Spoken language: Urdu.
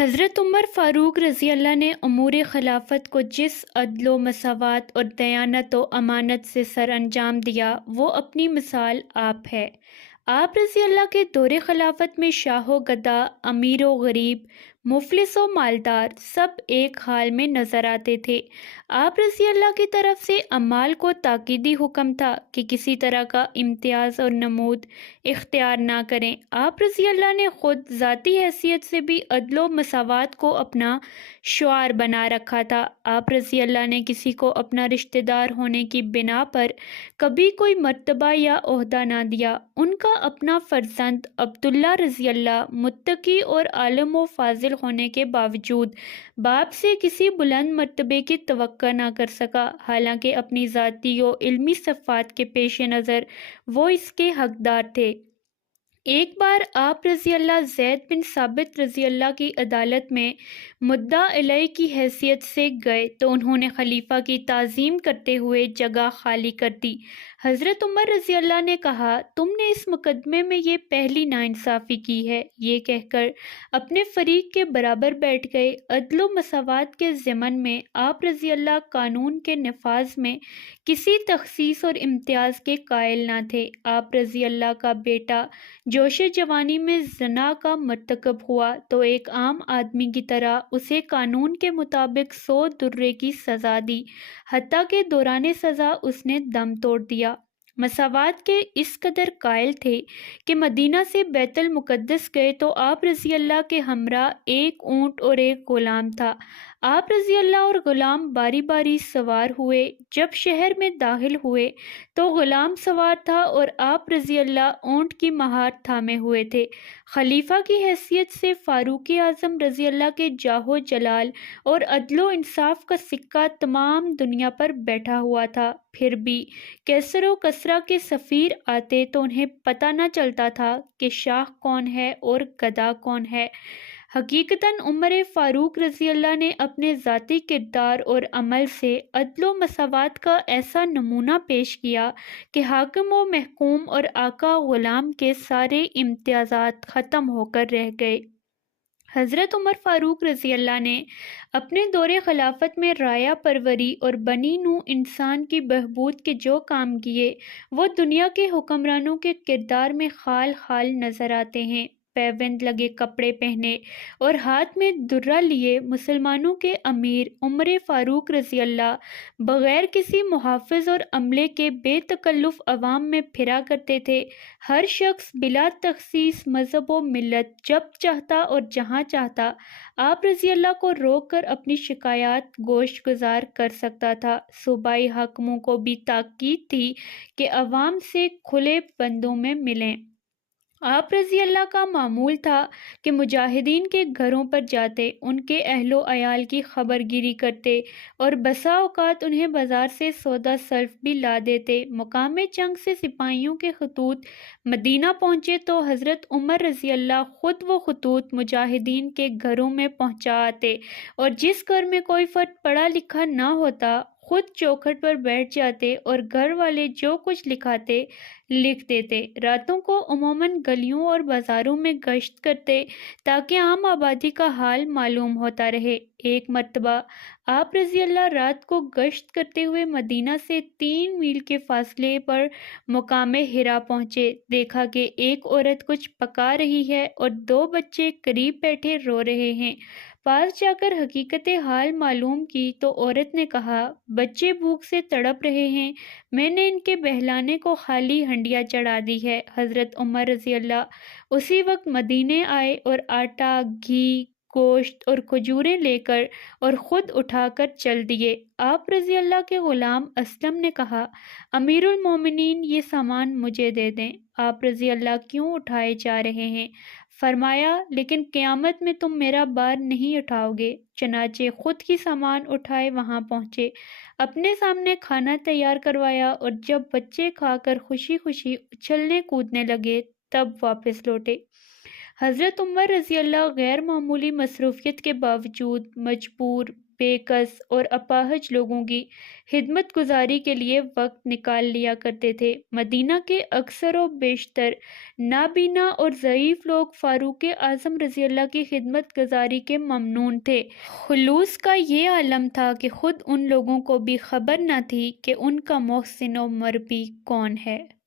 حضرت عمر فاروق رضی اللہ نے امور خلافت کو جس عدل و مساوات اور دیانت و امانت سے سر انجام دیا وہ اپنی مثال آپ ہے۔ آپ رضی اللہ کے دور خلافت میں شاہ و گدا، امیر و غریب، مفلس و مالدار سب ایک حال میں نظر آتے تھے۔ آپ رضی اللہ کی طرف سے عمال کو تاکیدی حکم تھا کہ کسی طرح کا امتیاز اور نمود اختیار نہ کریں۔ آپ رضی اللہ نے خود ذاتی حیثیت سے بھی عدل و مساوات کو اپنا شعار بنا رکھا تھا۔ آپ رضی اللہ نے کسی کو اپنا رشتہ دار ہونے کی بنا پر کبھی کوئی مرتبہ یا عہدہ نہ دیا۔ ان کا اپنا فرزند عبداللہ رضی اللہ متقی اور عالم و فاضل ہونے کے باوجود باپ سے کسی بلند مرتبے کی توقع نہ کر سکا، حالانکہ اپنی ذاتی و علمی صفات کے پیش نظر وہ اس کے حقدار تھے۔ ایک بار آپ رضی اللہ زید بن ثابت رضی اللہ کی عدالت میں مدعا علیہ کی حیثیت سے گئے تو انہوں نے خلیفہ کی تعظیم کرتے ہوئے جگہ خالی کر دی۔ حضرت عمر رضی اللہ نے کہا، تم نے اس مقدمے میں یہ پہلی ناانصافی کی ہے۔ یہ کہہ کر اپنے فریق کے برابر بیٹھ گئے۔ عدل و مساوات کے ضمن میں آپ رضی اللہ قانون کے نفاذ میں کسی تخصیص اور امتیاز کے قائل نہ تھے۔ آپ رضی اللہ کا بیٹا جوش جوانی میں زنا کا مرتکب ہوا تو ایک عام آدمی کی طرح اسے قانون کے مطابق 100 درے کی سزا دی، حتیٰ کہ دوران سزا اس نے دم توڑ دیا۔ مساوات کے اس قدر قائل تھے کہ مدینہ سے بیت المقدس گئے تو آپ رضی اللہ کے ہمراہ ایک اونٹ اور ایک غلام تھا۔ آپ رضی اللہ اور غلام باری باری سوار ہوئے۔ جب شہر میں داخل ہوئے تو غلام سوار تھا اور آپ رضی اللہ اونٹ کی مہار تھامے ہوئے تھے۔ خلیفہ کی حیثیت سے فاروق اعظم رضی اللہ کے جاہ و جلال اور عدل و انصاف کا سکہ تمام دنیا پر بیٹھا ہوا تھا، پھر بھی کیسر و کسرا کے سفیر آتے تو انہیں پتہ نہ چلتا تھا کہ شاہ کون ہے اور گدا کون ہے۔ حقیقتاً عمر فاروق رضی اللہ نے اپنے ذاتی کردار اور عمل سے عدل و مساوات کا ایسا نمونہ پیش کیا کہ حاکم و محکوم اور آقا غلام کے سارے امتیازات ختم ہو کر رہ گئے۔ حضرت عمر فاروق رضی اللہ نے اپنے دور خلافت میں رعایا پروری اور بنی نوع انسان کی بہبود کے جو کام کیے وہ دنیا کے حکمرانوں کے کردار میں خال خال نظر آتے ہیں۔ پیوند لگے کپڑے پہنے اور ہاتھ میں درہ لیے مسلمانوں کے امیر عمر فاروق رضی اللہ بغیر کسی محافظ اور عملے کے بے تکلف عوام میں پھرا کرتے تھے۔ ہر شخص بلا تخصیص مذہب و ملت جب چاہتا اور جہاں چاہتا آپ رضی اللہ کو روک کر اپنی شکایات گوش گزار کر سکتا تھا۔ صوبائی حاکموں کو بھی تاکید تھی کہ عوام سے کھلے بندوں میں ملیں۔ آپ رضی اللہ کا معمول تھا کہ مجاہدین کے گھروں پر جاتے، ان کے اہل و عیال کی خبر گیری کرتے اور بسا اوقات انہیں بازار سے سودا سلف بھی لا دیتے۔ مقام جنگ سے سپاہیوں کے خطوط مدینہ پہنچے تو حضرت عمر رضی اللہ خود وہ خطوط مجاہدین کے گھروں میں پہنچا آتے اور جس گھر میں کوئی فرد پڑھا لکھا نہ ہوتا خود چوکھٹ پر بیٹھ جاتے اور گھر والے جو کچھ لکھاتے لکھ دیتے۔ راتوں کو عموماً گلیوں اور بازاروں میں گشت کرتے تاکہ عام آبادی کا حال معلوم ہوتا رہے۔ ایک مرتبہ آپ رضی اللہ رات کو گشت کرتے ہوئے مدینہ سے 3 میل کے فاصلے پر مقام حرا پہنچے۔ دیکھا کہ ایک عورت کچھ پکا رہی ہے اور 2 بچے قریب بیٹھے رو رہے ہیں۔ پاس جا کر حقیقت حال معلوم کی تو عورت نے کہا، بچے بھوک سے تڑپ رہے ہیں، میں نے ان کے بہلانے کو خالی ہنڈیا چڑھا دی ہے۔ حضرت عمر رضی اللہ اسی وقت مدینے آئے اور آٹا، گھی، گوشت اور کھجوریں لے کر اور خود اٹھا کر چل دیے۔ آپ رضی اللہ کے غلام اسلم نے کہا، امیر المومنین یہ سامان مجھے دے دیں۔ آپ رضی اللہ کیوں اٹھائے جا رہے ہیں؟ فرمایا، لیکن قیامت میں تم میرا بار نہیں اٹھاؤ گے۔ چنانچہ خود ہی سامان اٹھائے وہاں پہنچے، اپنے سامنے کھانا تیار کروایا اور جب بچے کھا کر خوشی خوشی اچھلنے کودنے لگے تب واپس لوٹے۔ حضرت عمر رضی اللہ غیر معمولی مصروفیت کے باوجود مجبور بے کس اور اپاہج لوگوں کی خدمت گزاری کے لیے وقت نکال لیا کرتے تھے۔ مدینہ کے اکثر و بیشتر نابینا اور ضعیف لوگ فاروق اعظم رضی اللہ کی خدمت گزاری کے ممنون تھے۔ خلوص کا یہ عالم تھا کہ خود ان لوگوں کو بھی خبر نہ تھی کہ ان کا محسن و مربی کون ہے۔